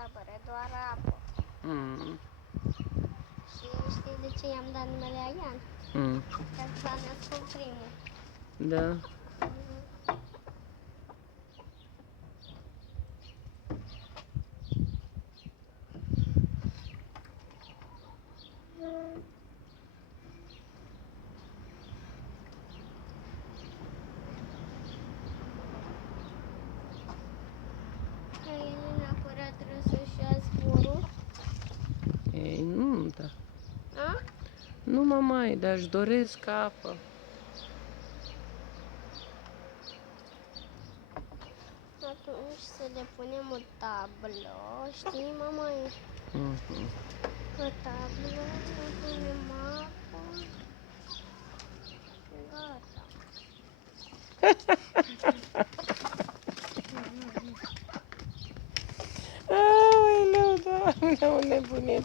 tabără, doar apă. Și știi de ce i-am dat numele Aian? Că s-a născut primul. Da. Aian neapărat trebuie să-și ia zborul. Ei, nu, da. A? Nu, mamaie, dar își doresc apă. Atunci să le punem o tablă, știi, mamaie? O tablă, să punem apă. Gata. Aoleu, Doamne, o nebunie.